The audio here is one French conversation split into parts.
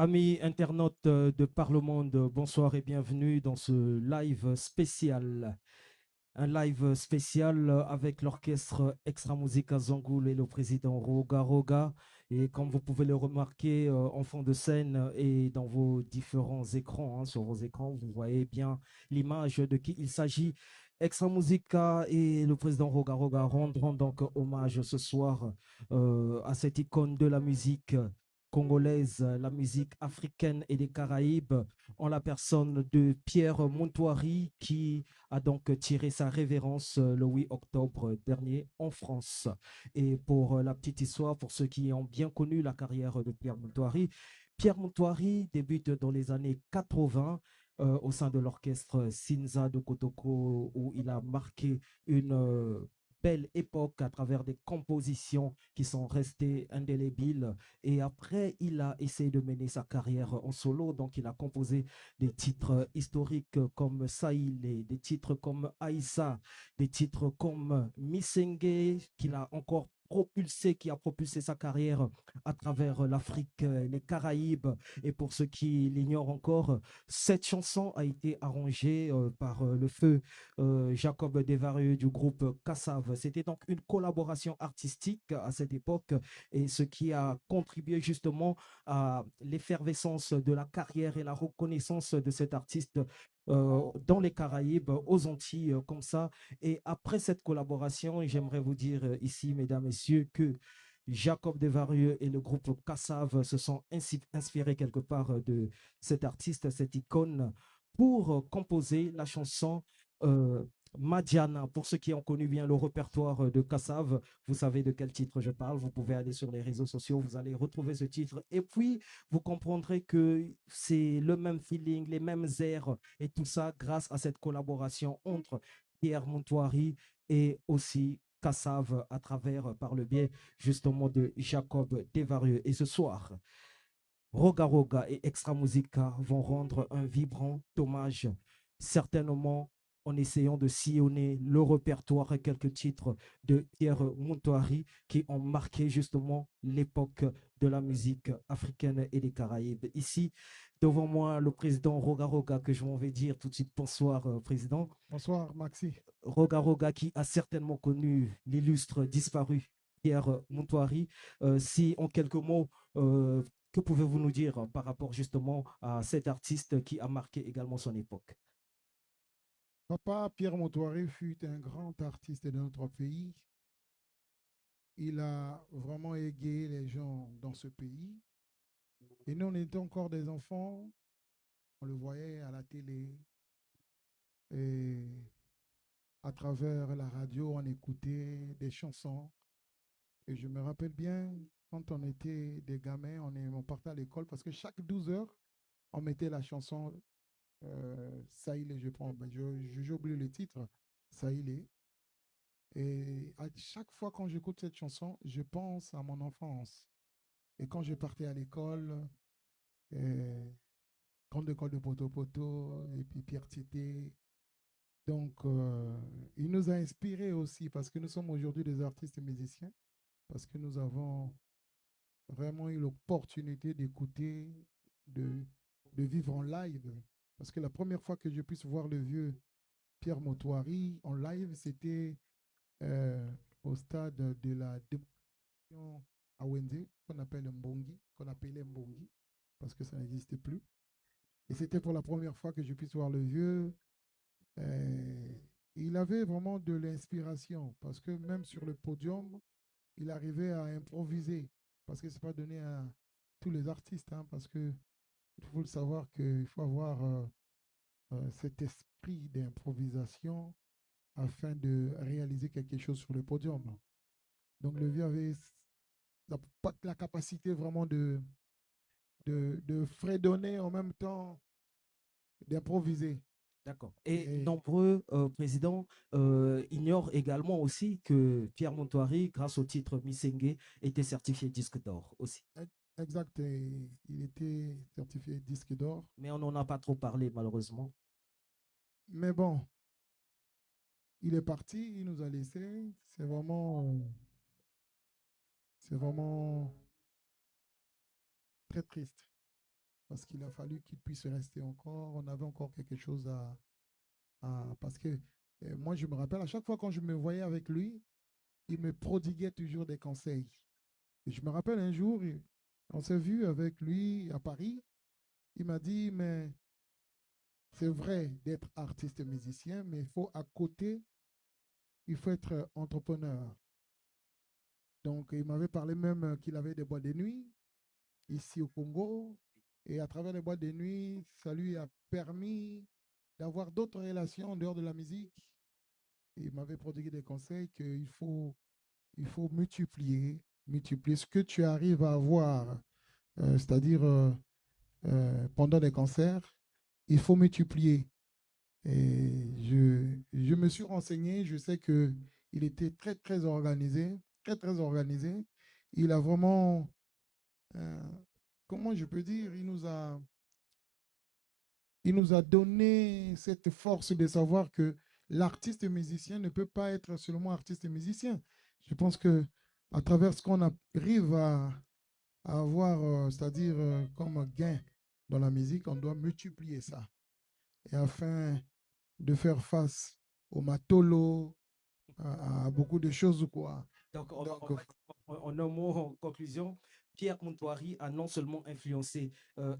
Amis internautes de Par le Monde, bonsoir et bienvenue dans ce live spécial. Un live spécial avec l'orchestre Extra Musica Zangoul et le président Roga Roga. Et comme vous pouvez le remarquer en fond de scène et dans vos différents écrans, hein, sur vos écrans, vous voyez bien l'image de qui il s'agit. Extra Musica et le président Roga Roga rendront donc hommage ce soir à cette icône de la musique congolaise, la musique africaine et des Caraïbes, en la personne de Pierre Montoiri, qui a donc tiré sa révérence le 8 octobre dernier en France. Et pour la petite histoire, pour ceux qui ont bien connu la carrière de Pierre Montoiri débute dans les années 80 au sein de l'orchestre Sinza de Kotoko, où il a marqué une belle époque à travers des compositions qui sont restées indélébiles. Et après, il a essayé de mener sa carrière en solo. Donc, il a composé des titres historiques comme Saïlé, des titres comme Aïssa, des titres comme Missengue, qu'il a encore propulsé, qui a propulsé sa carrière à travers l'Afrique, les Caraïbes. Et pour ceux qui l'ignorent encore, cette chanson a été arrangée par le feu Jacob Desvarieux du groupe Kassav. C'était donc une collaboration artistique à cette époque et ce qui a contribué justement à l'effervescence de la carrière et la reconnaissance de cet artiste dans les Caraïbes, aux Antilles, comme ça. Et après cette collaboration, j'aimerais vous dire ici, mesdames, messieurs, que Jacob Desvarieux et le groupe Kassav se sont ainsi inspirés quelque part de cet artiste, cette icône, pour composer la chanson euh, Madiana. Pour ceux qui ont connu bien le répertoire de Kassav, vous savez de quel titre je parle. Vous pouvez aller sur les réseaux sociaux, vous allez retrouver ce titre. Et puis, vous comprendrez que c'est le même feeling, les mêmes airs et tout ça grâce à cette collaboration entre Pierre Montoiri et aussi Kassav à travers, par le biais justement de Jacob Desvarieux. Et ce soir, Roga Roga et Extra Musica vont rendre un vibrant hommage, certainement en essayant de sillonner le répertoire et quelques titres de Pierre Montoiri qui ont marqué justement l'époque de la musique africaine et des Caraïbes. Ici, devant moi, le président Roga Roga, que je m'en vais dire tout de suite bonsoir, président. Bonsoir, Maxi. Roga Roga qui a certainement connu l'illustre disparu Pierre Montoiri. Si en quelques mots, que pouvez-vous nous dire par rapport justement à cet artiste qui a marqué également son époque? Papa Pierre Montoiré fut un grand artiste de notre pays. Il a vraiment égayé les gens dans ce pays. Et nous, on était encore des enfants. On le voyait à la télé et à travers la radio, on écoutait des chansons. Et je me rappelle bien, quand on était des gamins, on partait à l'école parce que chaque 12 heures, on mettait la chanson Ça il est, je prends. J'oublie le titre. Ça il est. Et à chaque fois quand j'écoute cette chanson, je pense à mon enfance. Et quand je partais à l'école, euh, grande école de Poto Poto, et puis Pierre Tité. Donc, il nous a inspirés aussi parce que nous sommes aujourd'hui des artistes et musiciens, parce que nous avons vraiment eu l'opportunité d'écouter, de, de vivre en live. Parce que la première fois que je puisse voir le vieux Pierre Motoiri en live, c'était euh, au stade de la à Wendé, qu'on appelle Mbongi, qu'on appelait Mbongi, parce que ça n'existait plus. Et c'était pour la première fois que je puisse voir le vieux. Euh, il avait vraiment de l'inspiration, parce que même sur le podium, il arrivait à improviser, parce que ce n'est pas donné à tous les artistes, hein, parce que il faut le savoir qu'il faut avoir cet esprit d'improvisation afin de réaliser quelque chose sur le podium. Donc le vieux avait la capacité vraiment de fredonner en même temps, d'improviser. D'accord. Et Et nombreux présidents ignorent également aussi que Pierre Montoiri, grâce au titre Missengue, était certifié disque d'or aussi. exact, et il était certifié disque d'or. Mais on n'en a pas trop parlé malheureusement. Mais bon, il est parti, il nous a laissés. C'est vraiment très triste. parce qu'il a fallu qu'il puisse rester encore. On avait encore quelque chose parce que moi, je me rappelle, à chaque fois quand je me voyais avec lui, il me prodiguait toujours des conseils. Et je me rappelle un jour, on s'est vu avec lui à Paris. Il m'a dit, mais c'est vrai d'être artiste et musicien, mais il faut à côté, il faut être entrepreneur. Donc, il m'avait parlé même qu'il avait des boîtes de nuit ici au Congo. Et à travers les boîtes de nuit, ça lui a permis d'avoir d'autres relations en dehors de la musique. Et il m'avait prodigué des conseils qu'il faut multiplier ce que tu arrives à avoir, c'est-à-dire pendant des concerts, il faut multiplier. Et je me suis renseigné, je sais que il était très, très organisé, très, très organisé. Il a vraiment, euh, comment je peux dire, il nous a donné cette force de savoir que l'artiste musicien ne peut pas être seulement artiste et musicien. Je pense que à travers ce qu'on arrive à avoir, c'est-à-dire comme gain dans la musique, on doit multiplier ça. Et afin de faire face au matolo, à beaucoup de choses, quoi. Donc, Donc, en un mot, en conclusion, Pierre Montoiri a non seulement influencé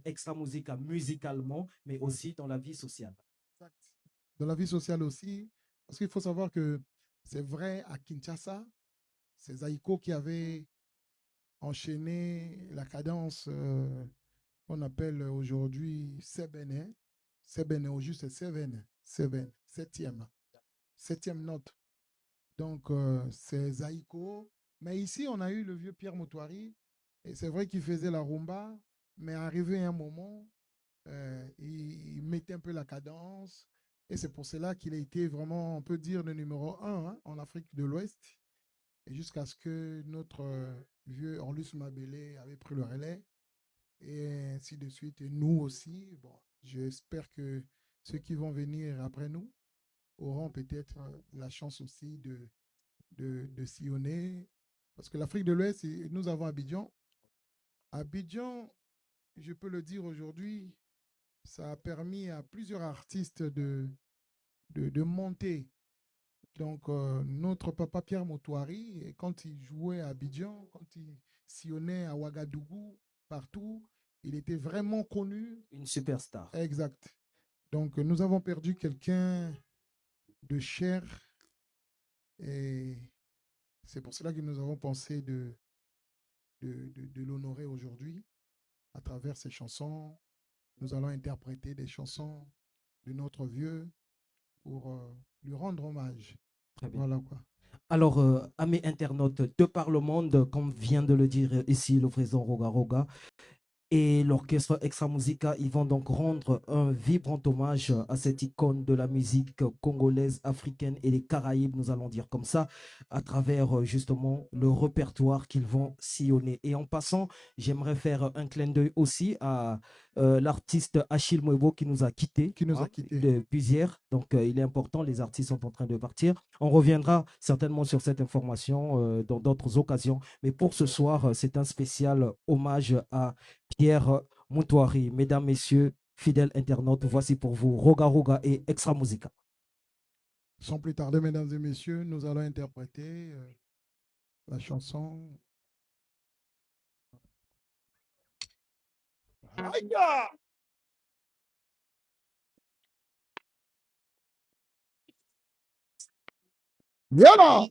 Extra Musica musicalement, mais aussi dans la vie sociale. dans la vie sociale aussi, parce qu'il faut savoir que c'est vrai à Kinshasa, c'est Zaïko qui avait enchaîné la cadence qu'on appelle aujourd'hui Sebene. Sebene, au juste, c'est Seven. Seven, septième note. Donc, c'est Zaïko. Mais ici, on a eu le vieux Pierre Moutoiri. Et c'est vrai qu'il faisait la rumba, mais arrivé un moment, il mettait un peu la cadence. Et c'est pour cela qu'il a été vraiment, on peut dire, le numéro un hein, en Afrique de l'Ouest. Et jusqu'à ce que notre vieux Orlus Mabélé avait pris le relais. Et ainsi de suite. Et nous aussi, bon, j'espère que ceux qui vont venir après nous auront peut-être la chance aussi de sillonner. Parce que l'Afrique de l'Ouest, nous avons Abidjan. Abidjan, je peux le dire aujourd'hui, ça a permis à plusieurs artistes de monter. Donc, notre papa Pierre Motouari, quand il jouait à Abidjan, quand il sillonnait à Ouagadougou, partout, il était vraiment connu. Une superstar. Exact. Donc, nous avons perdu quelqu'un de cher et c'est pour cela que nous avons pensé de l'honorer aujourd'hui à travers ces chansons. Nous allons interpréter des chansons de notre vieux pour lui rendre hommage. Très bien. Voilà quoi. Alors, amis internautes de par le monde, comme vient de le dire ici le président Roga Roga, et l'orchestre Extra Musica, ils vont donc rendre un vibrant hommage à cette icône de la musique congolaise, africaine et des Caraïbes, nous allons dire comme ça, à travers justement le répertoire qu'ils vont sillonner. Et en passant, j'aimerais faire un clin d'œil aussi à l'artiste Achille Moebo qui nous a quittés Qui nous a quittés. depuis hier. Donc, il est important, les artistes sont en train de partir. On reviendra certainement sur cette information dans d'autres occasions. Mais pour ce soir, c'est un spécial hommage à Pierre Moutouari. Mesdames, Messieurs, fidèles internautes, voici pour vous Roga Roga et Extra Musica. Sans plus tarder, mesdames et messieurs, nous allons interpréter la chanson. Aïe! Viens là!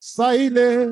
Ça il est.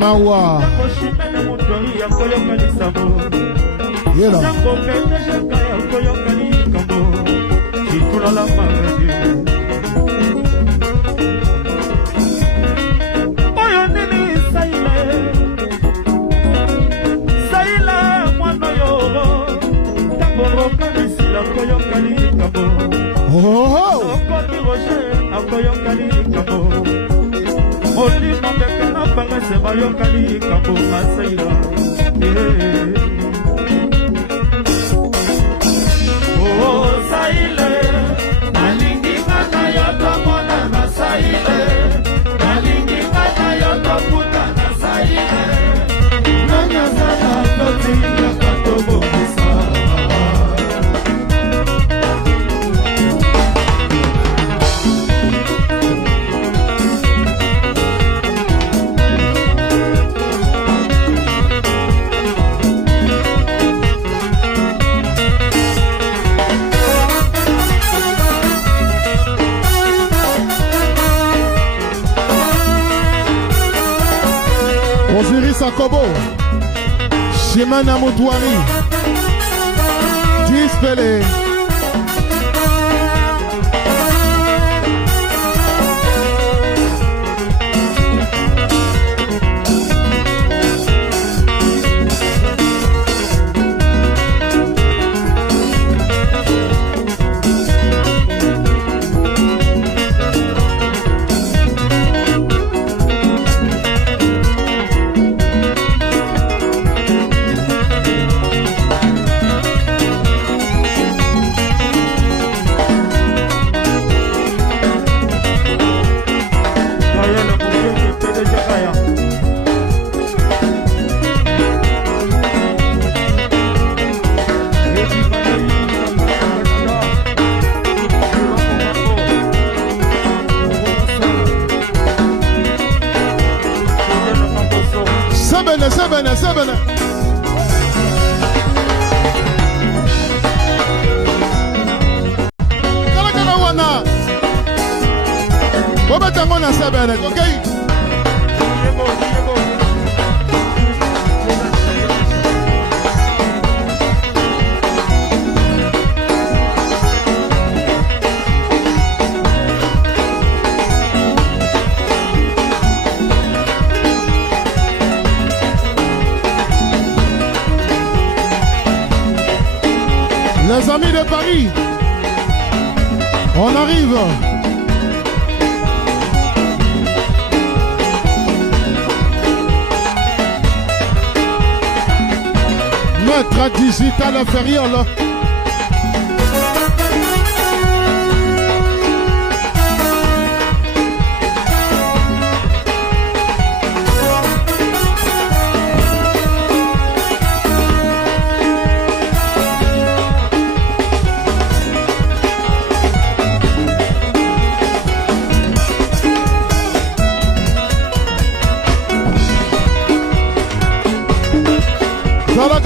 Mawa. Olima bekana pangase bayokali kambo masaila Oh saile nalingi ngana yoto mona na saile nalingi ngana yoto puta na saile nanya sana koti ya katobo kisa Sakobo, Chemin Namoutouari, Dispelé. Sebene. Kala wana. Boba tango na sebene, okay? Les amis de Paris, on arrive. Maître digital inférieur là.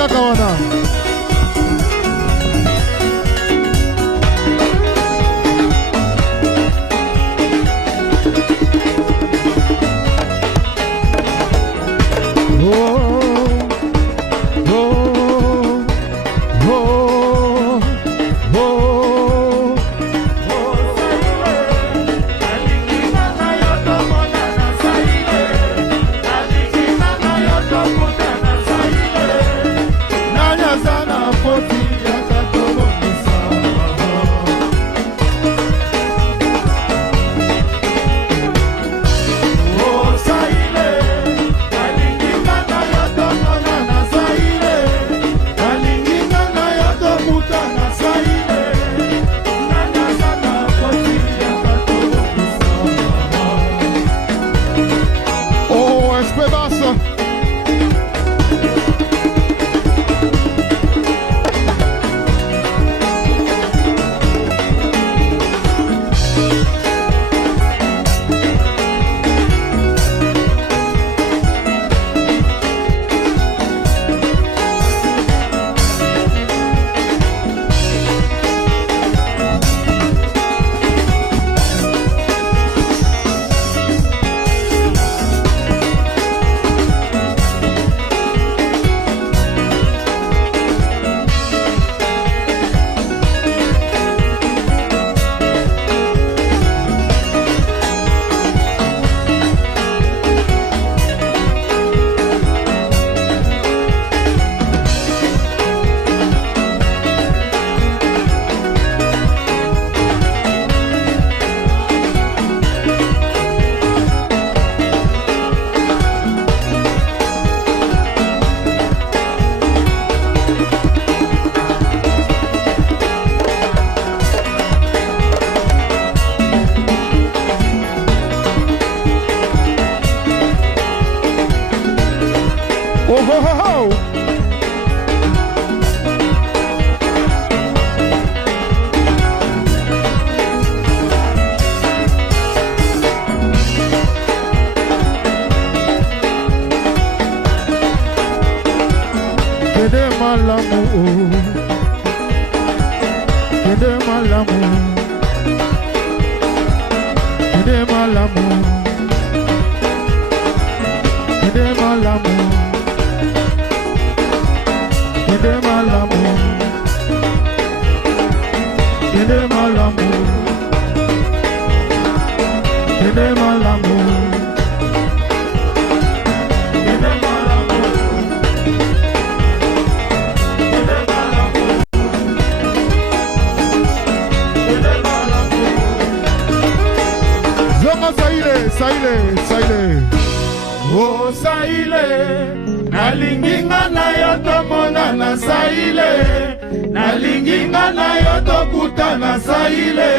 Kawana. Malamu. malamu kende malamu kende malamu kende malamu kende malamu kende malamu zonga saile oh saile nalinginga na yo tomonana saile nalinginga na yo tokutana saile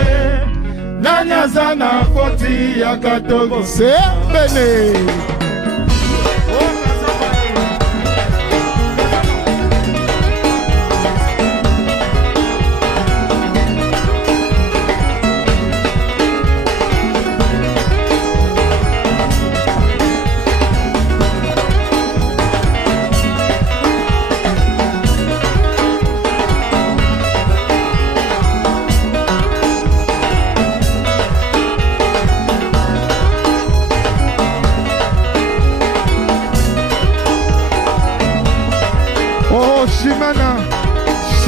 nani aza na foti ya katongo sembene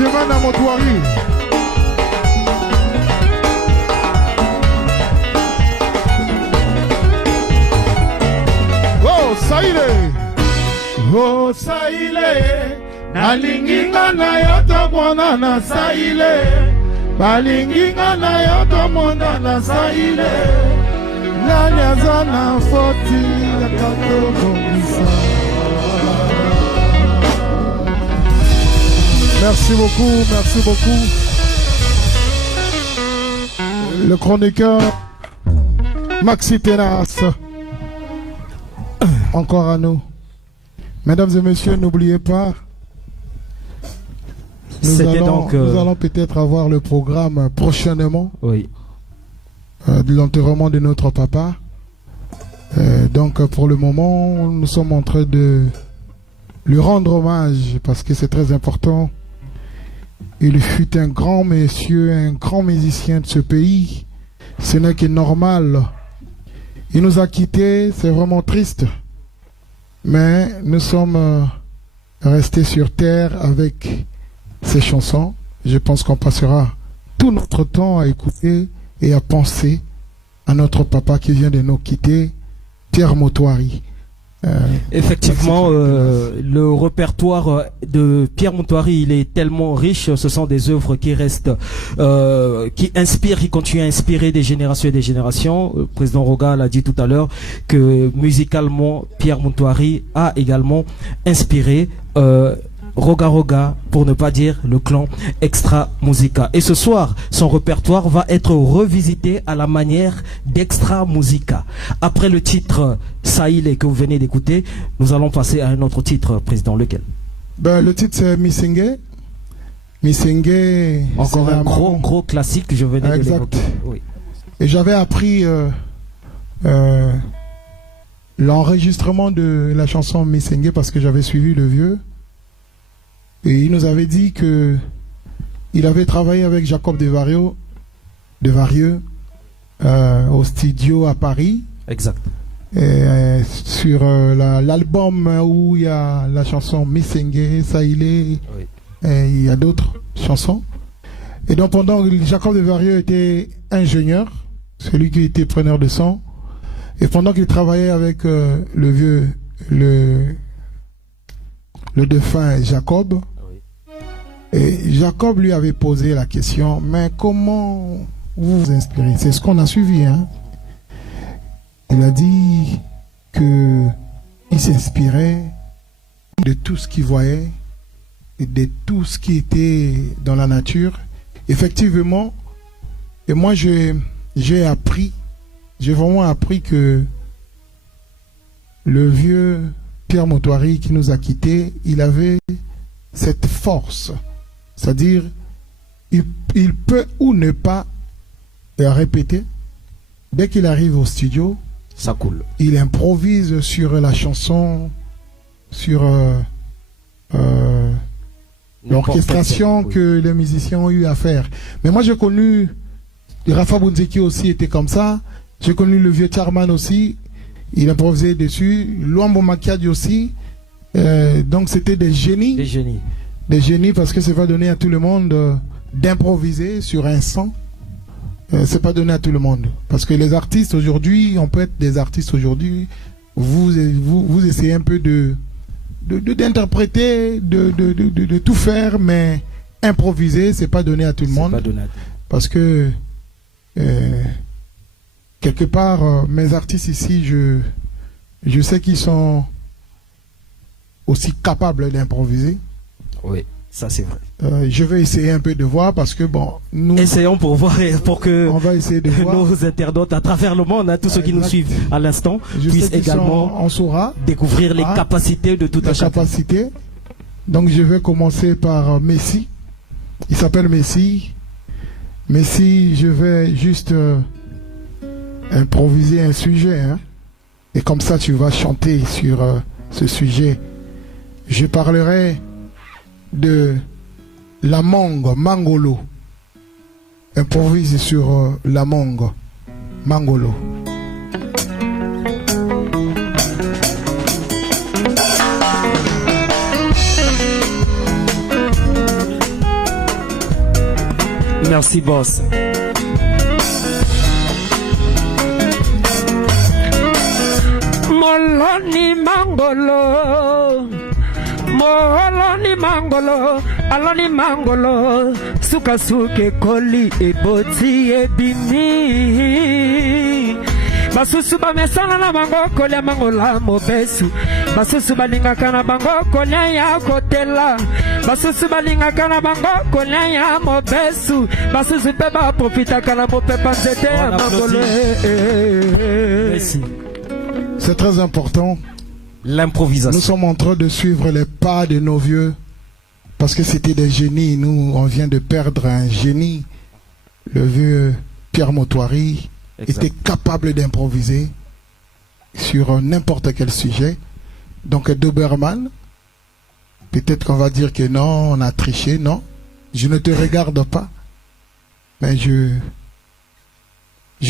Shimana Motuari. Oh, Saile. Oh, Saile. Nalinginga na yoto mona na Saile. Balinginga na yoto mona na Saile. Nani azana foti ya katongo bisa. Merci beaucoup, merci beaucoup. Le chroniqueur Maxi Tenas. Encore à nous. Mesdames et messieurs, n'oubliez pas, nous allons peut-être avoir le programme prochainement. Oui. De l'enterrement de notre papa. Donc pour le moment, nous sommes en train de lui rendre hommage parce que c'est très important. Il fut un grand monsieur, un grand musicien de ce pays. Ce n'est que normal. Il nous a quittés, c'est vraiment triste. Mais nous sommes restés sur terre avec ces chansons. Je pense qu'on passera tout notre temps à écouter et à penser à notre papa qui vient de nous quitter, Pierre Motoari. Effectivement, le répertoire de Pierre Motoari, il est tellement riche. Ce sont des œuvres qui restent, qui inspirent, qui continuent à inspirer des générations et des générations. Le président Roga l'a dit tout à l'heure que musicalement, Pierre Motoari a également inspiré Roga Roga, pour ne pas dire le clan Extra Musica. Et ce soir, son répertoire va être revisité à la manière d'Extra Musica. Après le titre Saïle que vous venez d'écouter, nous allons passer à un autre titre, président. Lequel? Le titre c'est Misenge. Misenge. Encore un gros classique, je venais de l'évoquer. Oui. Et j'avais appris l'enregistrement de la chanson Misenge parce que j'avais suivi le vieux. Et il nous avait dit que il avait travaillé avec Jacob Devarieux au studio à Paris. Exact. Et, sur l'album où il y a la chanson Misenge, Saïle, oui. Et il y a d'autres chansons. Et donc pendant que Jacob Devarieux était ingénieur, celui qui était preneur de son, et pendant qu'il travaillait avec le vieux, le défunt Jacob, et Jacob lui avait posé la question, mais comment vous vous inspirez? C'est ce qu'on a suivi, hein? Il a dit que il s'inspirait de tout ce qu'il voyait et de tout ce qui était dans la nature. Effectivement, et moi j'ai vraiment appris que le vieux Pierre Motoari qui nous a quittés, il avait cette force. C'est-à-dire, il peut ou ne pas répéter. Dès qu'il arrive au studio, ça coule. Il improvise sur la chanson, sur l'orchestration que les musiciens ont eu à faire. Mais moi j'ai connu, Rafa Bunzeki aussi était comme ça. J'ai connu le vieux Charman aussi. Il improvisait dessus. Luambo Makiadi aussi. Donc c'était des génies. Des génies. des génies parce que c'est pas donné à tout le monde d'improviser sur un son. C'est pas donné à tout le monde. Parce que les artistes aujourd'hui, on peut être des artistes aujourd'hui, vous essayez un peu d'interpréter, de tout faire, mais improviser, c'est pas donné à tout le monde. Parce que quelque part, mes artistes ici, je sais qu'ils sont aussi capables d'improviser. Oui, ça c'est vrai. Je vais essayer un peu de voir parce que bon, nous... Essayons pour voir et pour que on va essayer de voir. Nos internautes à travers le monde, hein, tous ceux qui nous suivent à l'instant, puissent également découvrir les capacités de tout un chacun. Donc je vais commencer par Messi. Il s'appelle Messi. Messi, je vais juste improviser un sujet. Hein, et comme ça, tu vas chanter sur ce sujet. Je parlerai de la mangue, mangolo. Improvise sur la mangue, mangolo. Merci, boss. Moloni mangolo, moloni mangolo, aloni mangolo, suka suke koli eboti ebimi. Basusu ba mesana na bango kolia mangola mobesu. Basusu balingaka na bango kolia ya kotela. Basusu balingaka na bango kolia ya mobesu. Basusu pe ba profitaka na mopepa nzete ya mangolo. Merci. C'est très important. L'improvisation. Nous sommes en train de suivre les pas de nos vieux. Parce que c'était des génies. Nous, on vient de perdre un génie. Le vieux Pierre Motoiri était capable d'improviser sur n'importe quel sujet. Donc Doberman, peut-être qu'on va dire que non, on a triché. Non, je ne te regarde pas. Mais je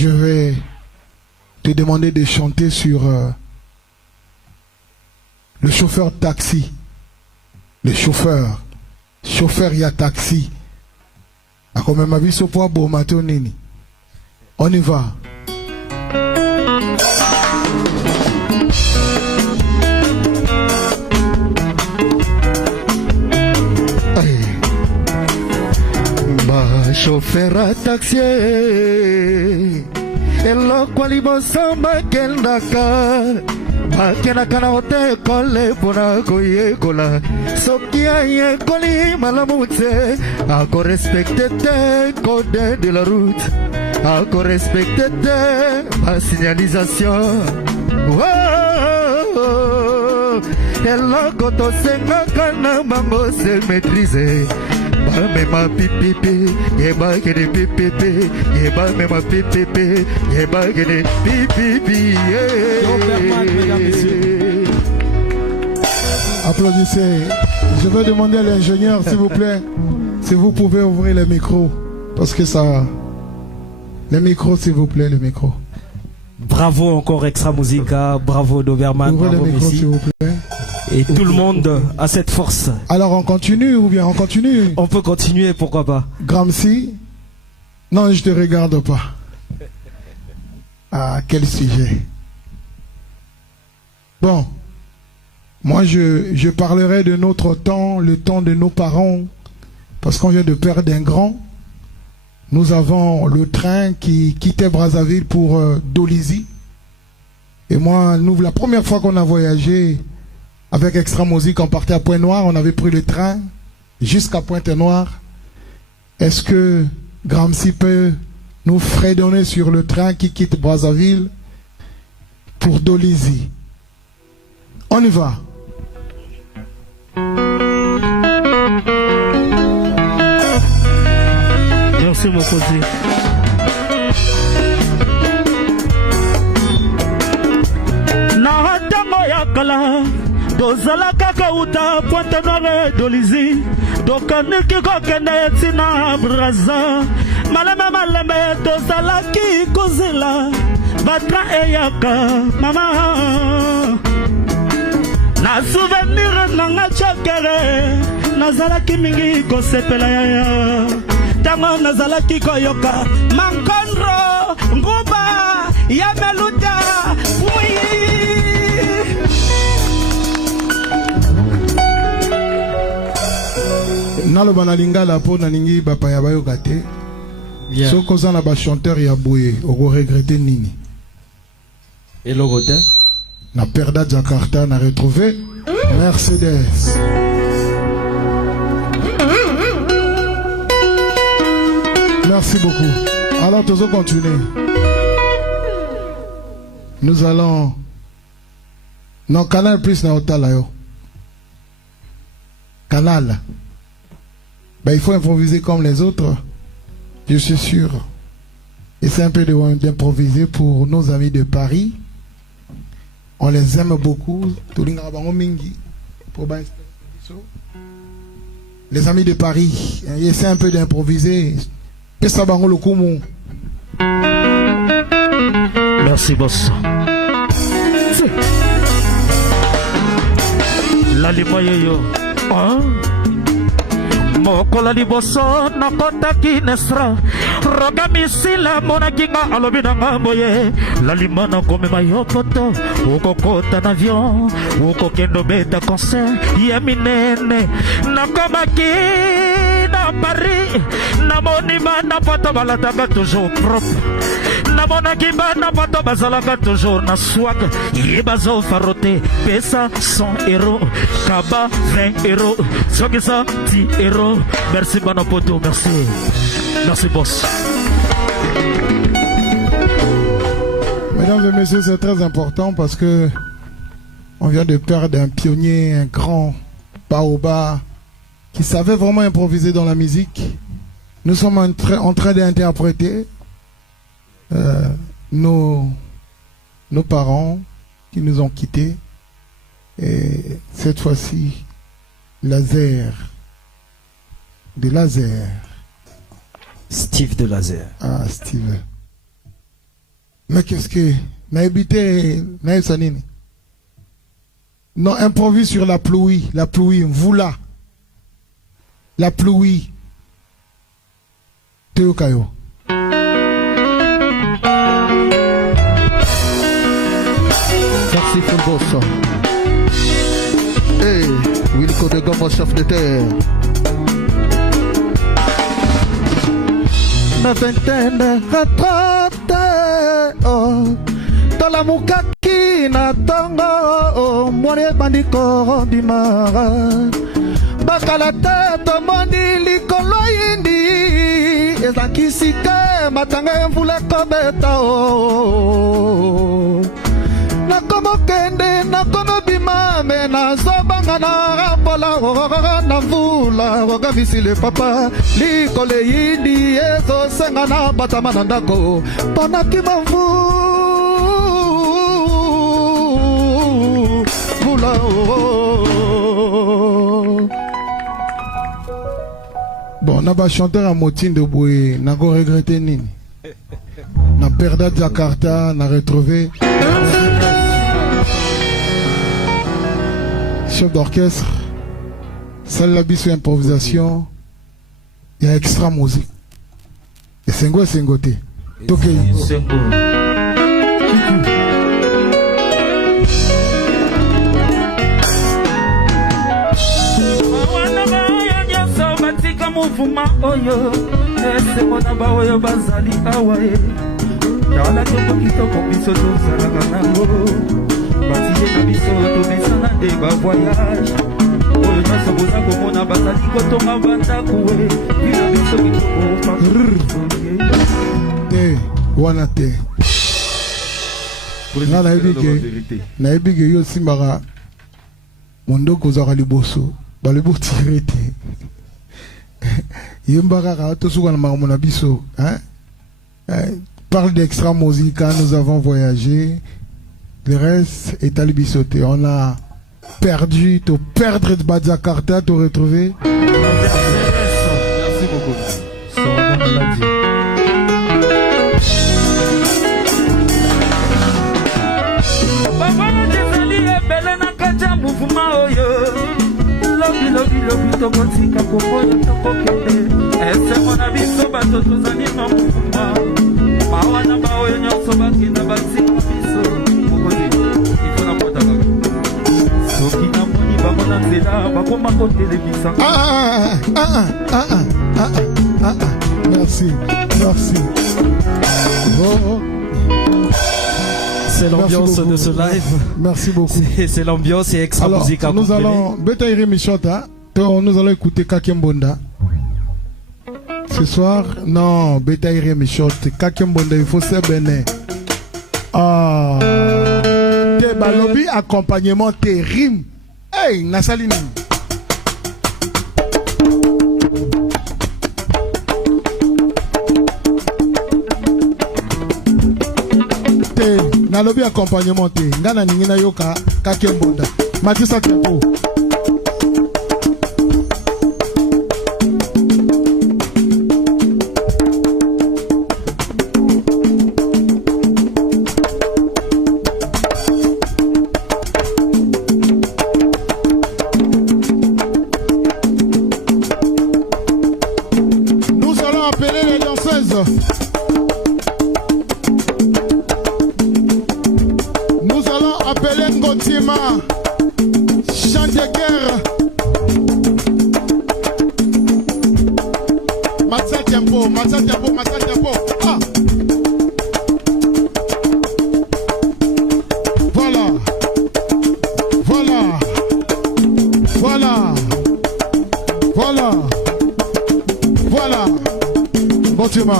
vais te demander de chanter sur le chauffeur taxi. Le chauffeur ya taxi. A quand même avis au beau matin nini. On y va. Ba chauffeur à taxi. Elo kwali bosamba kendaka. Akenaka na hotel kole pona koyekola. Soki ayekoli malamutse. Ako respecte te code de la route. Ako respecte te ma signalisation. Eloko tosengaka na bango se maîtriser. Mema pipipi, yeba kene pipipi, yeba mema pipipi, yeba kene pipipi. Applaudissez. Je vais demander à l'ingénieur, s'il vous plaît, si vous pouvez ouvrir les micros. Parce que ça... Les micros, s'il vous plaît, les micros. Bravo encore Extra Musica, bravo Doberman, ouvrez bravo les micros, Messi. s'il vous plaît. Et tout le monde a cette force. Alors on continue ou bien on continue? On peut continuer, pourquoi pas. Gramsci? Non, je te regarde pas. Ah, quel sujet. Bon, moi je parlerai de notre temps, le temps de nos parents, parce qu'on vient de perdre un grand. Nous avons le train qui quittait Brazzaville pour Dolisie. Et moi, nous, la première fois qu'on a voyagé avec Extra Musique, on partait à Pointe-Noire, on avait pris le train jusqu'à Pointe-Noire. Est-ce que Gramsci peut nous fredonner sur le train qui quitte Brazzaville pour Dolisie? On y va. Merci mon cousin. Na tango ya kala tozala kaka uta Pointe-Noire Dolisie tokaniki kokende etina Brazza malembe tozalaki kozela batra eyaka mama na souvenir nanga chakere nazalaki mingi kosepela yaya tango nazalaki koyoka mankondro nguba ya meluta naloba na lingala mpo nalingi bapaya bayoka te soki oza na bachanteur ya boye okoregrete nini eloko te na perda Jakarta na retrouvé Mercedes. Merci beaucoup. Alors tous continuer. Nous allons non Canal plus na hôtel là. Canal. Ben, il faut improviser comme les autres. Je suis sûr. Et c'est un peu d'improviser pour nos amis de Paris. On les aime beaucoup. Les amis de Paris. Essaie un peu d'improviser. Merci boss. La limoyeyo. Mokola liboso nakotaki nesra roga misila monakinga alobi na ngamboye lalimana komema yokoto ukokota na avion ukokendo beta concert ya minene nakomaki na Paris namoni bana poto balataka toujours propre namonaki bana poto bazalaka toujours na swag ye bazo farote pesa 100 euros kaba 20 euros sokisa 10 euros. Merci Banopoto, merci. Merci boss. Mesdames et messieurs, c'est très important parce que on vient de perdre un pionnier, un grand baoba qui savait vraiment improviser dans la musique. Nous sommes en train d'interpréter nos parents qui nous ont quittés. Et cette fois-ci, Laser. De Laser. Steve de Laser. Ah, Steve. Mais qu'est-ce que... Naïbité, Naïbsanine. Non, improvise sur la pluie. La pluie, vous là. La pluie. Théo Kayo. Merci Fulbosso. Hey, Wilco de Gomo, chef de terre. Na vingtaine rattrapte oh talamukaki na tongo oh mwane bandiko bimara bakala te tomoni likolo yindi ezakisi ke matanga mvula kobeta oh nakomo kende nakomo bimame nazobanga na rambola na mvula rogavisi le papa likole yindi ezosenga na batama na ndako ponaki mvula Bon, on a chanteur à Motine de Boué, n'a pas regretté nini. Na perda Jakarta, n'a retrouvé chef d'orchestre, celle la biso improvisation, il y a extra musique. Et Sengo Sengote. Tokei. Mouvement oyo ese mona ba oyo bazali awaye tala koko kitoko biso tozalaka nango batie na biso tomesana de ba voyage oyo nyonso boza komona bazali kotonga bandako we bino biso kitoko te wana te nga nayebi ke yo simbaka mondoko ozwaka liboso balebo tire te parle d'extra musique, nous avons voyagé, le reste est à l'Ibisoté. On a perdu, te perdre de Jakarta, te retrouver. Merci beaucoup. kokende esengo na biso bato tozali na mokuma mawa na baoyo nyonso bakenda batika biso mokonzi ifo na kota kaka soki namoni bango na nzela bakoma kotelebisa. Merci, merci. C'est l'ambiance de ce live. Merci beaucoup. C'est l'ambiance et extra musique à nous allons Betaïri Michota, nous allons écouter Kakembonda. Ce soir, non, Betaïri Michota, Kakembonda, il faut se bénir. Ah, te balobi accompagnement te rime. Hey, Nasalini. Nalobi accompagnement te ngana ningina yoka Kakembonda Matisa tempo. Nous allons appeler les danseuses. Appeler Ngotima, chant de guerre. Matza tempo. Ah. Voilà. Ngotima.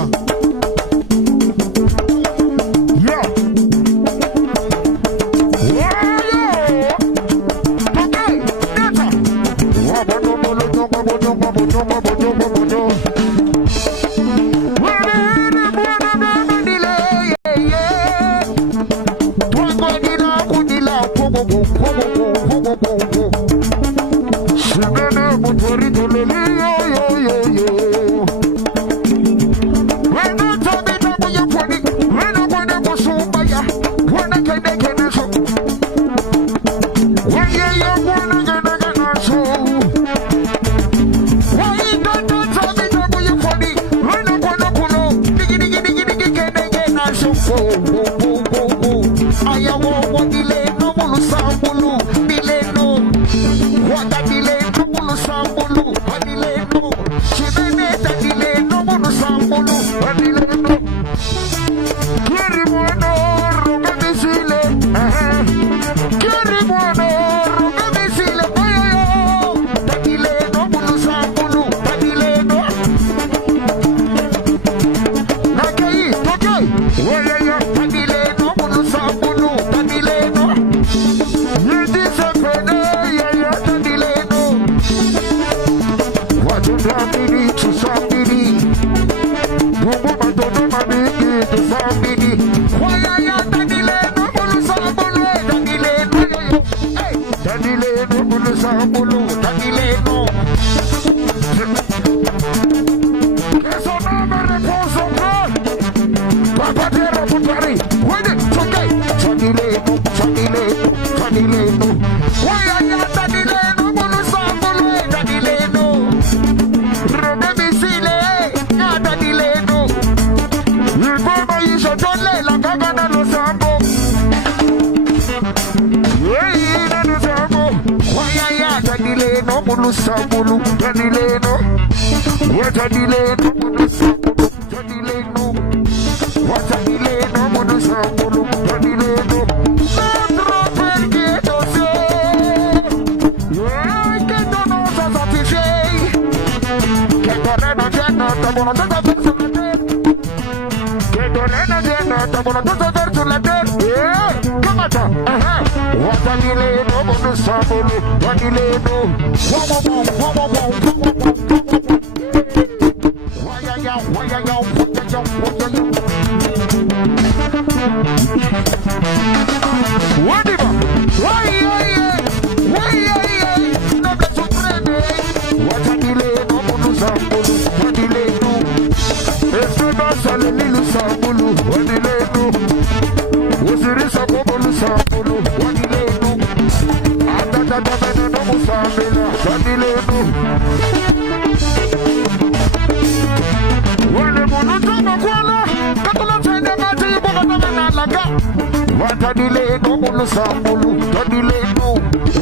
Tadile no mulu sambulu, tadile no.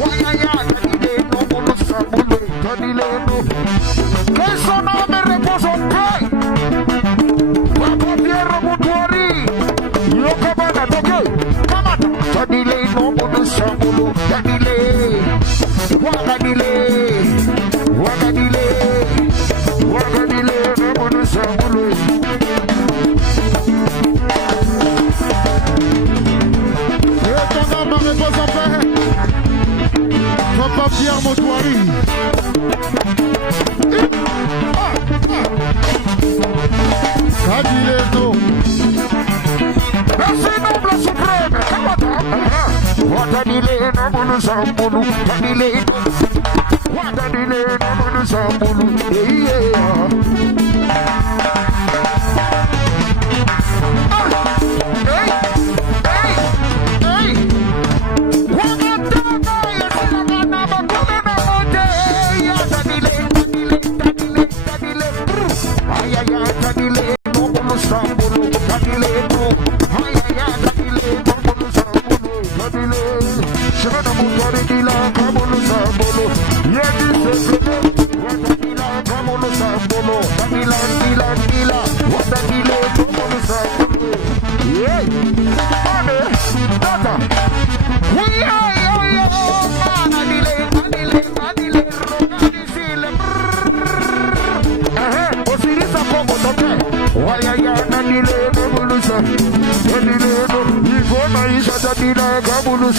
Wayaya tadile no mulu sambulu, tadile no. Que son me reposo pay. Papa Pierre Mutuari, yo cabana toque. Kamata tadile no mulu sambulu, tadile. Wagadile, wagadile, wagadile no mulu sambulu. Papa Pierre Motoiri. Cadileno. Merci noble suprême. Wadadileno mulu sambulu, wadadileno. Wadadileno mulu sambulu.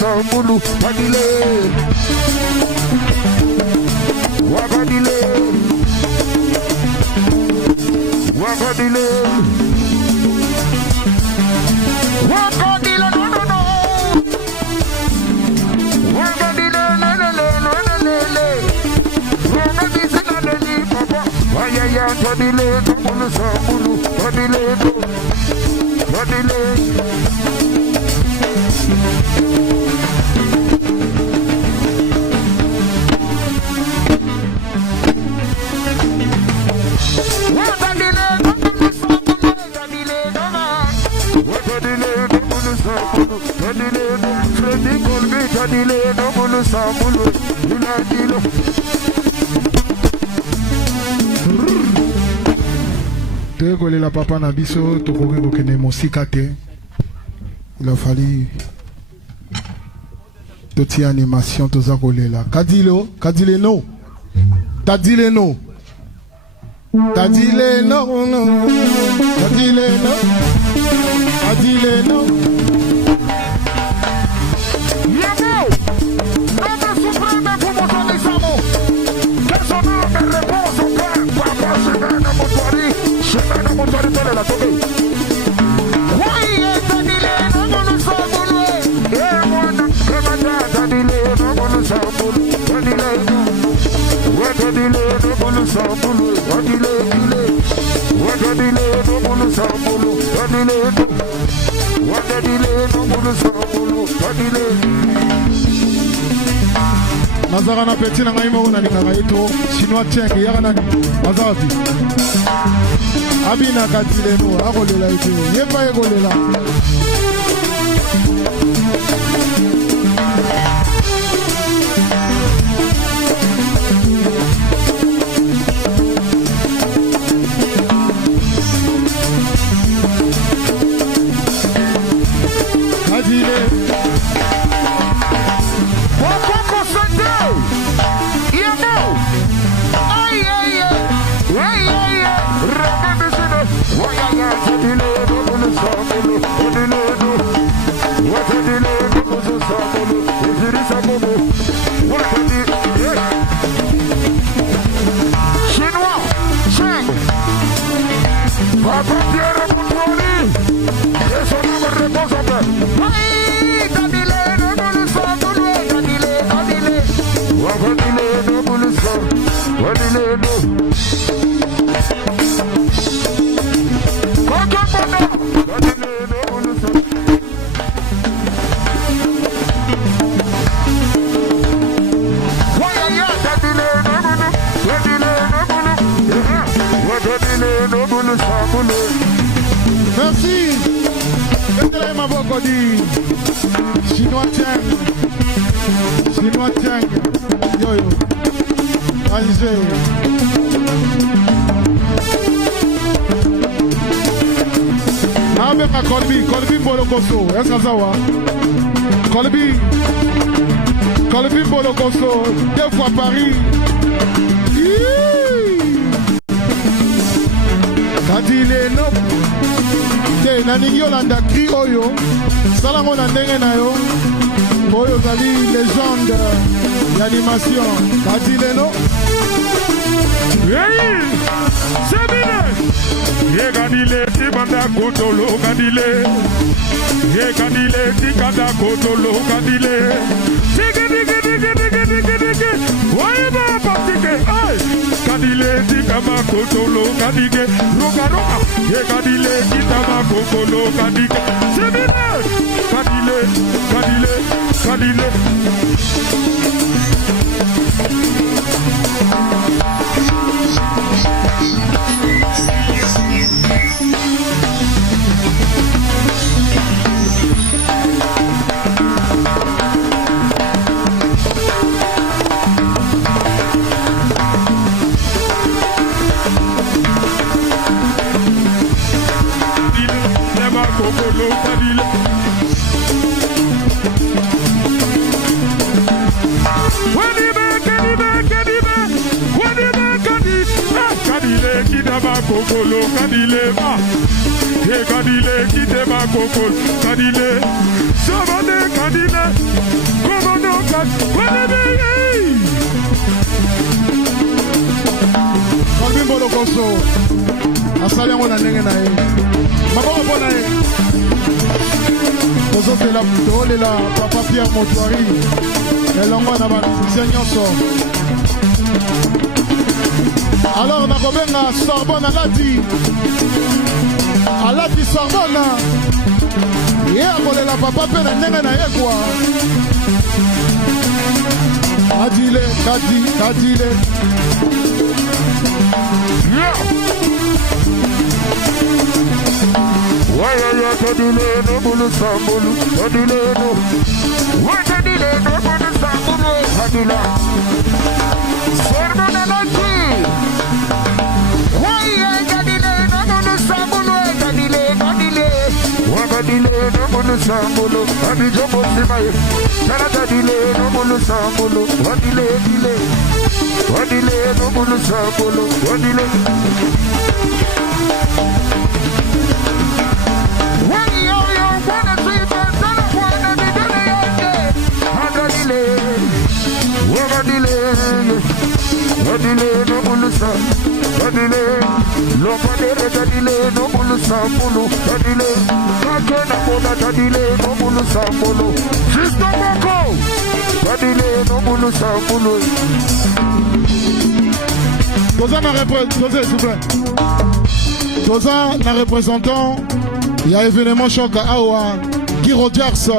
Sambulu, Padile, Wagadile, Wagadile, Wagadile, no, no, no, Wagadile, no, no, no, no, no, no, Wagadile, no, no, no, Papa, Wayaya, Padile, Sambulu, Sambulu, Padile, Padile. La papa Nabiso, Tokoke Bokene Mosikate. Il a fallu toute animation, tout ça collé là. Kadilo, Kadileno. Tadileno. Tadileno. Tadileno. Tadileno. Nazarana petit na ngai mo na nikanga ito chinois tcheng yaka nani mazabi abina Kadileno akolela ito yepa ekolela Mettez ma boko di Chinois Tiang. Chinois Tiang. Yo yo. Alger. Nabeka Colby Mbolokoso. Est-ce que ça va? Colby Mbolokoso. 2 fois Paris. Kadile no. Te naningi Yolanda Kri oyo. Salango na ndenge na yo. Oyo zali légende d'animation. Kadile no. Hey! Semine! Ye Kadile ti banda kotolo Kadile. Ye Kadile ti kanda kotolo Kadile. Digi. Why ba patike? Ay! Kadile ti kama kotolo Kadike. Roga. Ye Kadile ti kama kotolo Kadike. Semine! Kadile. Kokolo Kadile ma He Kadile kite ma kokolo Kadile Sobane Kadile Komodo Kadile Colby Mbolokoso asali yango na ndenge na ye maboko mpo na ye tozolela papa Pierre Motoari elongo na bamusicien nyonso. Alors nakobenga Sorbonne alati Sorbonne ye akolela papa mpe na ndenge na ye kwa Kadile Waya Kadile no bulu sambulu Kadile no Waya Kadile no bulu sambulu Kadile Sorbonne alati Waya Kadile no bulu sambulu Kadile Wakadile no bulu sambulu Abijo Mosimaye Sana Kadile no bulu sambulu Wadile no bulu sambulu Wadile Kadile no bulusa Kadile Lopadere Kadile no bulusa Bulu Kadile Kakena Moda Kadile no bulusa Bulu Sister Moko Kadile no bulusa Bulu Toza na représentant il y a événement choc à Awa Guy Rogers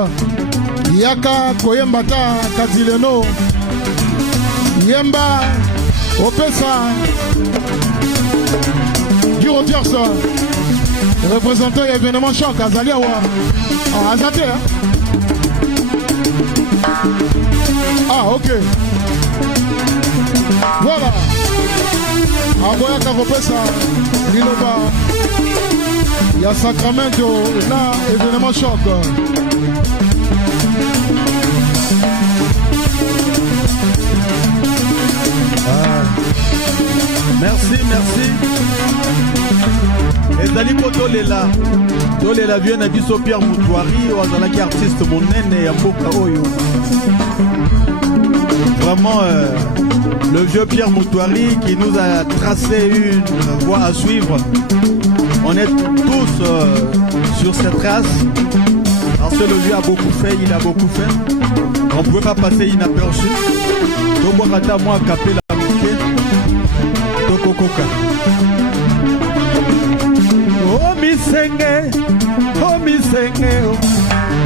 Yaka Koyembata Kadileno Yemba Opesa Guy Rogers représentant événement choc à Zaliawa Azate ok voilà Aboya Karopesa Liloba il y a Sacramento là événement choc Merci. Ezali po tolela vieux na biso Pierre Moutouari ozalaki artiste monene ya mboka oyo. Vraiment le vieux Pierre Moutouari qui nous a tracé une voie à suivre. On est tous sur cette trace parce que le vieux a beaucoup fait, il a beaucoup fait. On ne pouvait pas passer inaperçu. Donc on a moi capé la bouquet. Tokokoka. Oh misenge, oh misenge,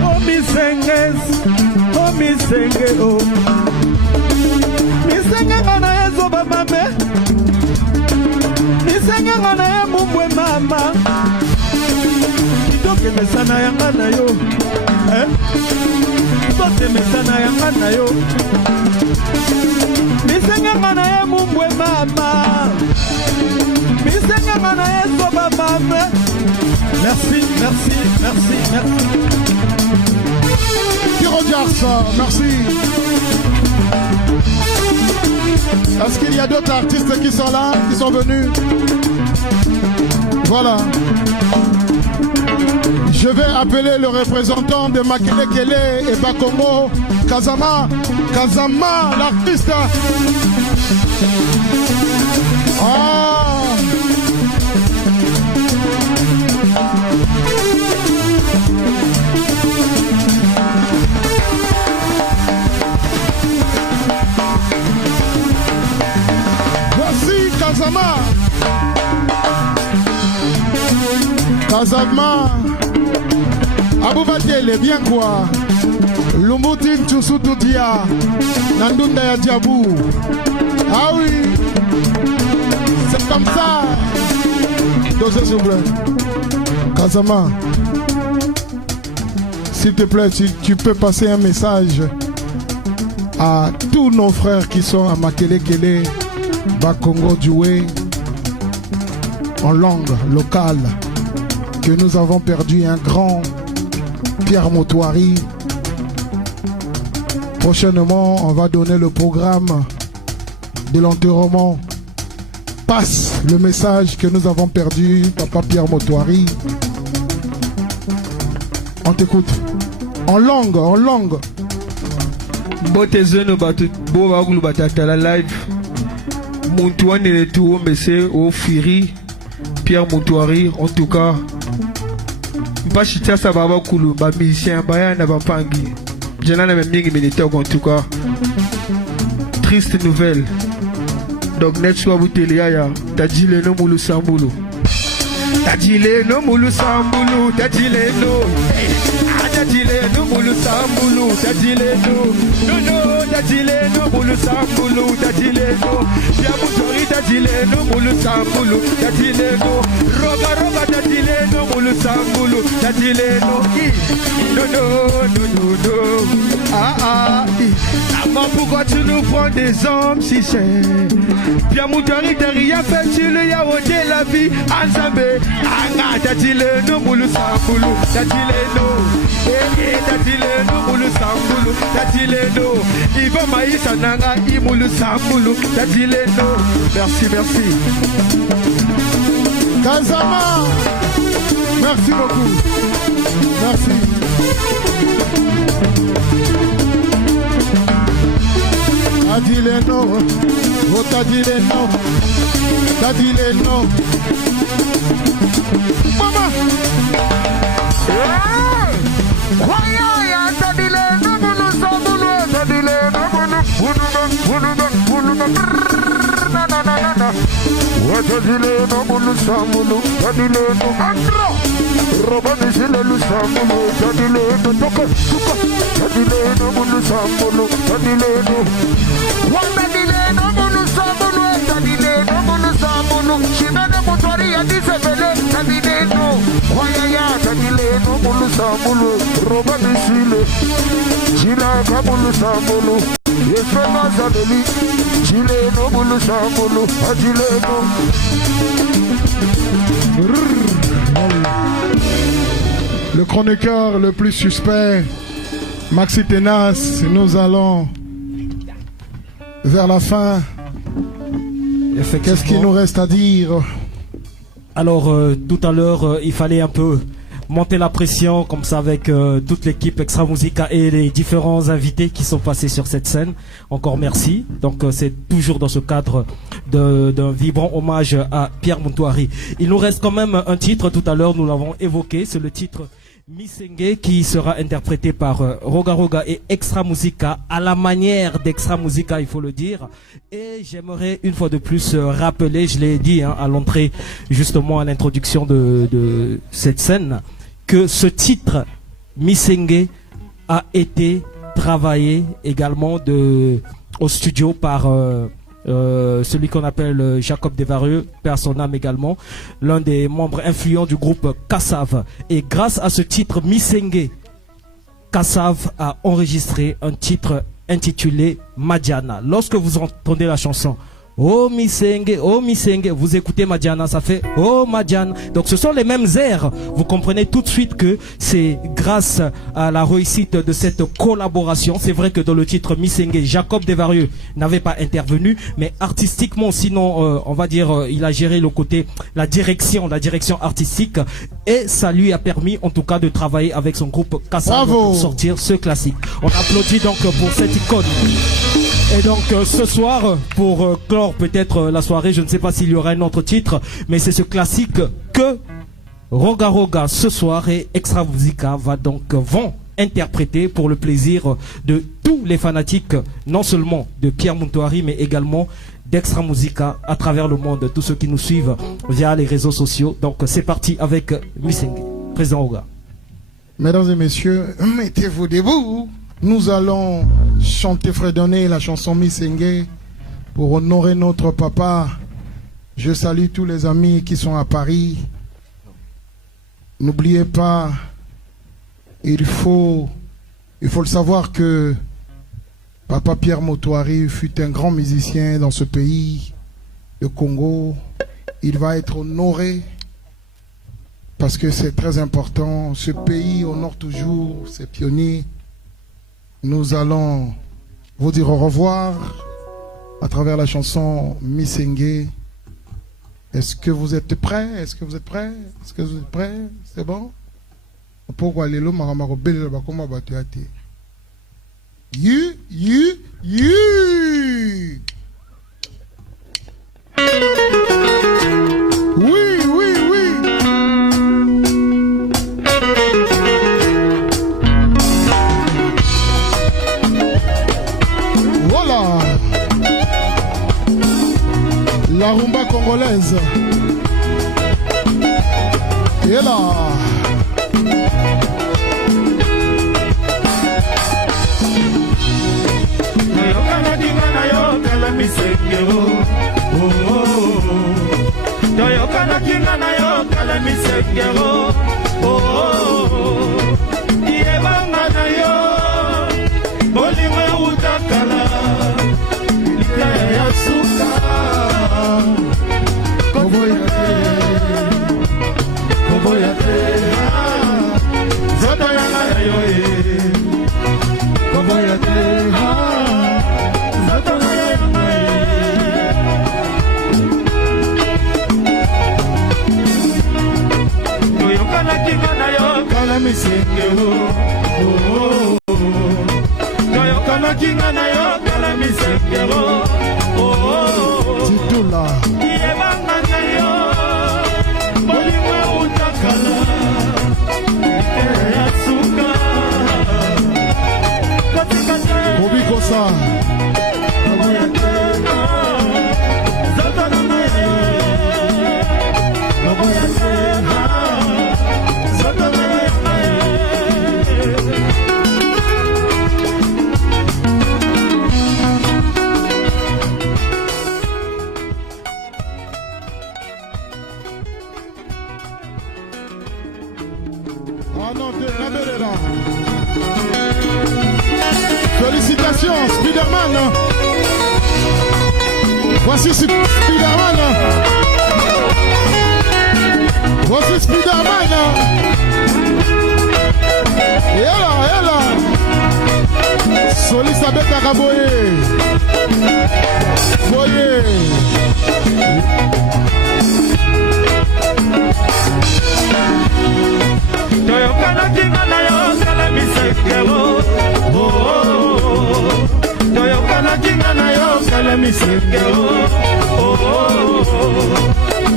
oh misenge, oh misenge, oh misenge ngana ezo ba mame, misenge ngana ya mumbwe mama. Soki mesana yanga na yo Soki mesana yanga na yo Misenga na ye mumbwe mama Misenga na ye soba mama. Merci, merci, merci, merci. Pierrot Diars, merci. Est-ce qu'il y a d'autres artistes qui sont là, qui sont venus? Voilà. Je vais appeler le représentant de Makele Kele et Bakongo, Kazama, l'artiste. Ah. Voici Kazama. Kazama. Aboubatele, bien quoi? Lumbutin Tchusututia. Nandunda ya Diabou. Ah oui. C'est comme ça. Dosez s'il vous plaît. Kazama. S'il te plaît, tu peux passer un message à tous nos frères qui sont à Makele Kele, Bakongo Doué, en langue locale, que nous avons perdu un grand Pierre Motoari. Prochainement, on va donner le programme de l'enterrement. Passe le message que nous avons perdu, Papa Pierre Motoari. On t'écoute. En langue, en langue. Botezeno batu boba gulu batata la live. Montouane et tout, mais c'est au Firi Pierre Motoari en tout cas. Bachita sababa kulu ba musicien baya na bampangi. Jana na mingi militaire en tout cas. Triste nouvelle. Donc net soit boutelia tadji le no mulu sambulu. Tadji le no mulu sambulu, tadji le no. Tadile no mulu sambulu, tadile no no, tadile no mulu sambulu, tadile no. Pia Motoari tadile no mulu sambulu, tadile no. Roba tadile no mulu sambulu, tadile no. No. Ah. Maman, pourquoi tu nous prends des hommes si chers? Pia Motoari t'as rien fait, tu le yao de la vie. Anzambe, anga tadile no mulu sambulu, tadile no. Tatile no mulu sambulu, tatile no. Iva maïsa nanga imulu sambulu, tatile no. Merci. Kazama. Merci beaucoup. Merci. Tatile no. Oh tatile no. Tatile no. Mama. Tadile no mulu sambulu, tadile no andro. Roba misile lu sambulu, tadile no toka. Tadile no mulu sambulu, tadile no. Tadile no mulu sambulu, tadile no mulu sambulu. Shimene Motoari adisebele, tadile no. Waya tadile no mulu sambulu, roba misile. Jila kabulu sambulu. Yesema zadeli, jile no mulu sambulu, ajile no. Le chroniqueur le plus suspect, Maxi Tenas, nous allons vers la fin. Qu'est-ce qu'il nous reste à dire? Alors, tout à l'heure, il fallait un peu monter la pression comme ça avec toute l'équipe Extra Musica et les différents invités qui sont passés sur cette scène. Encore merci. Donc c'est toujours dans ce cadre d'un vibrant hommage à Pierre Motoari. Il nous reste quand même un titre, tout à l'heure nous l'avons évoqué, c'est le titre Misenge qui sera interprété par Roga et Extra Musica à la manière d'Extra Musica, il faut le dire. Et j'aimerais une fois de plus rappeler, je l'ai dit à l'entrée justement à l'introduction de cette scène, que ce titre Misenge a été travaillé également au studio par celui qu'on appelle Jacob Desvarieux, père son âme également, l'un des membres influents du groupe Kassav. Et grâce à ce titre Misenge, Kassav a enregistré un titre intitulé Madiana. Lorsque vous entendez la chanson Oh Misenge, vous écoutez Madiana, ça fait Oh Madiana. Donc ce sont les mêmes airs. Vous comprenez tout de suite que c'est grâce à la réussite de cette collaboration. C'est vrai que dans le titre Misenge, Jacob Desvarieux n'avait pas intervenu, mais artistiquement, sinon, on va dire, il a géré le côté, la direction artistique, et ça lui a permis, en tout cas, de travailler avec son groupe Kassav pour sortir ce classique. On applaudit donc pour cette icône. Et donc ce soir, pour clore peut-être la soirée, je ne sais pas s'il y aura un autre titre, mais c'est ce classique que Roga Roga ce soir et Extra Musica vont interpréter pour le plaisir de tous les fanatiques, non seulement de Pierre Mountoari, mais également d'Extra Musica à travers le monde, tous ceux qui nous suivent via les réseaux sociaux. Donc c'est parti avec Misenge, président Roga. Mesdames et messieurs, mettez-vous debout. Nous allons chanter fredonner la chanson Misenge pour honorer notre papa. Je salue tous les amis qui sont à Paris. N'oubliez pas, il faut le savoir que papa Pierre Moutouari fut un grand musicien dans ce pays, le Congo. Il va être honoré parce que c'est très important. Ce pays honore toujours ses pionniers. Nous allons vous dire au revoir à travers la chanson Misenge. Est-ce que vous êtes prêts? Est-ce que vous êtes prêts? Est-ce que vous êtes prêts? C'est bon? Pourquoi les lots maramaro belle ba koma ba théâtre? You. Oui. Voilà. La rumba congolaise. Et là. Toyokana kinga na yo kala misengero Yebanga na yo Bolimwe utakala Likaya ya suka Koboya te Zoto yanga ya yo Koboya te Zoto na ya Toyokana kinga na yo kala misengero Titula Yebanga na yo Bolimwe utakala ya suka Katikate Bobikosa Koboya te Zoto na yo Koboya te Zoto na yo Félicitations, Spiderman. Voici Spiderman. Voici Spiderman. Et là. Solis Abeta Kaboye. Boye. Toyokana kinga na yo kala misengero Toyokana kinga na yo kala misengero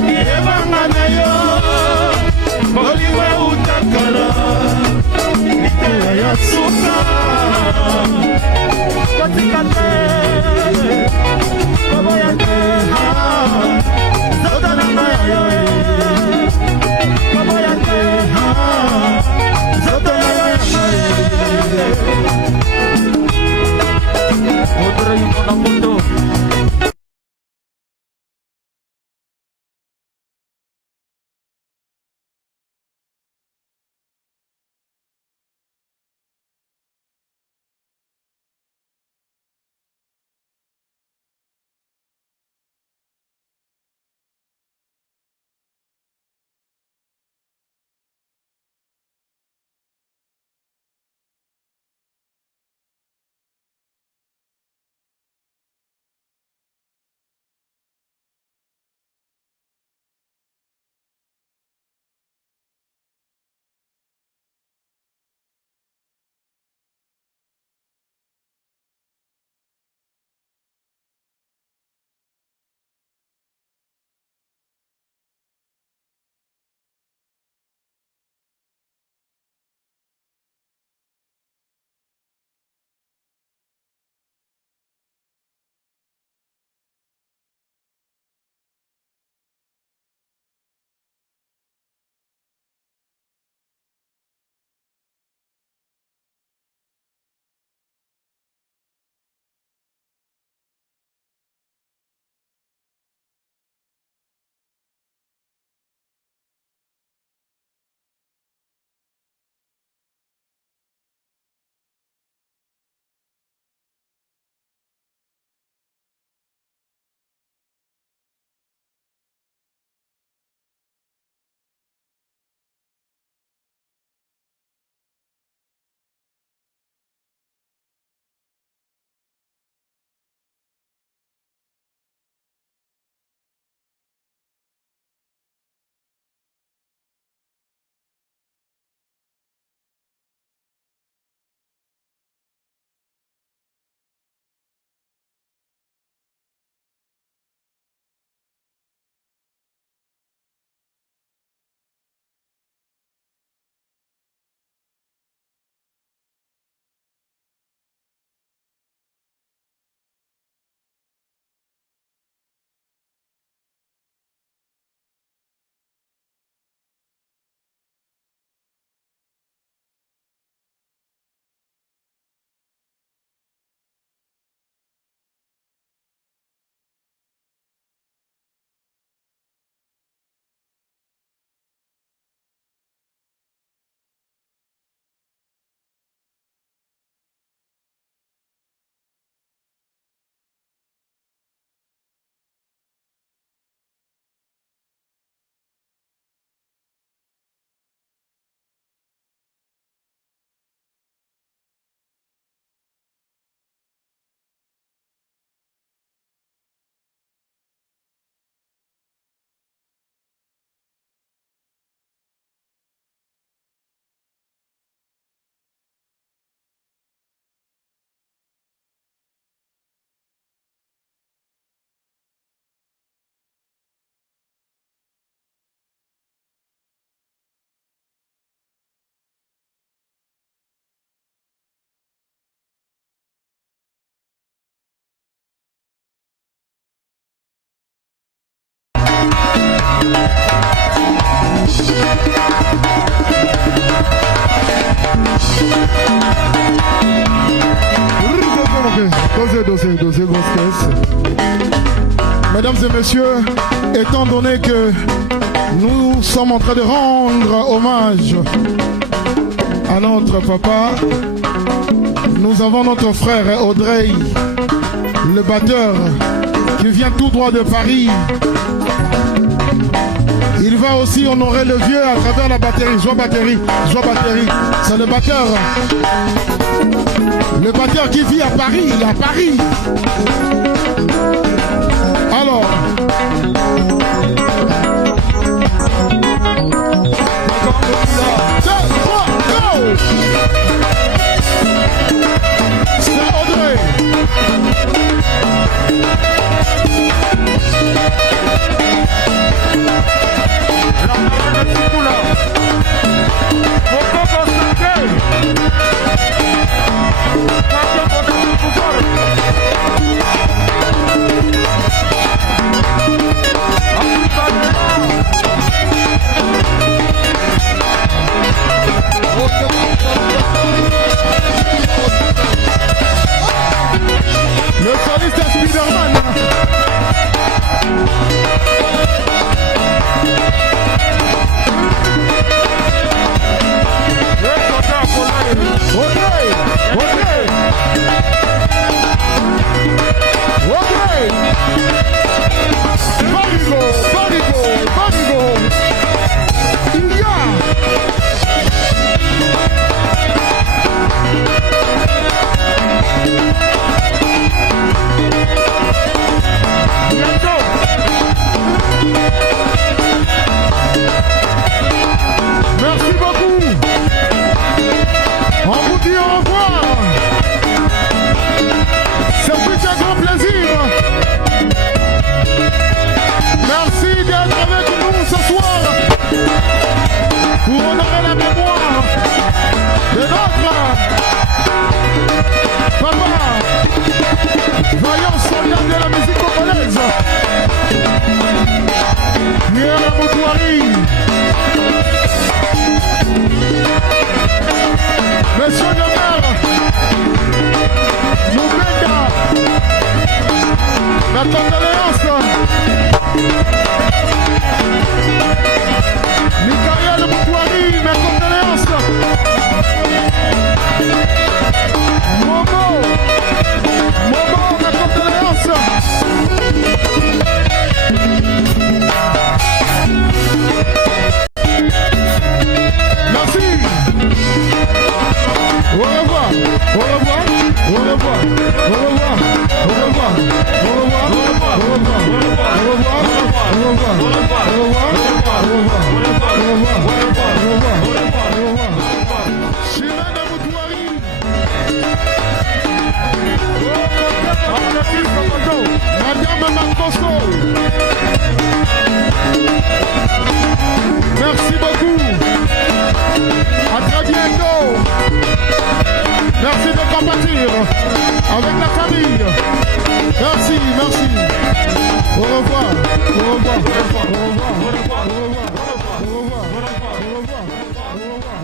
Yebanga na yo Bolimwe utakala Likaya ya suka Katikate Koboya te Zoto na yo Koboya te Zoto na yo Otra y una foto Dosez, grosse caisse. Mesdames et messieurs, étant donné que nous sommes en train de rendre hommage à notre papa, nous avons notre frère Audrey, le batteur, qui vient tout droit de Paris. Il va aussi honorer le vieux à travers la batterie. Joie batterie. C'est le batteur. Le batteur qui vit à Paris. Alors. C'est Audrey. Le soliste est Spiderman. Merci beaucoup. On vous dit au revoir. C'est un grand plaisir. Merci d'être avec nous ce soir pour honorer la mémoire de notre papa, vaillant soldat de la musique congolaise, Pierre Moutouari. Monsieur le maire, Moubenda, la condoléance. Michael Moutouari, mes condoléances. Momo, mes condoléances. Merci. Au revoir. Au revoir. Au revoir. Au revoir. Au revoir. Au revoir. Au revoir. Au revoir. Au revoir. Au revoir. Au revoir. Au revoir. Au revoir. Chimène Moutouari. Madame Mancoso. Merci beaucoup. À très bientôt. Merci de compatir avec la famille. Merci. Au revoir. Au revoir. Au revoir. Au revoir. Au revoir. Au revoir. Au revoir. Au revoir.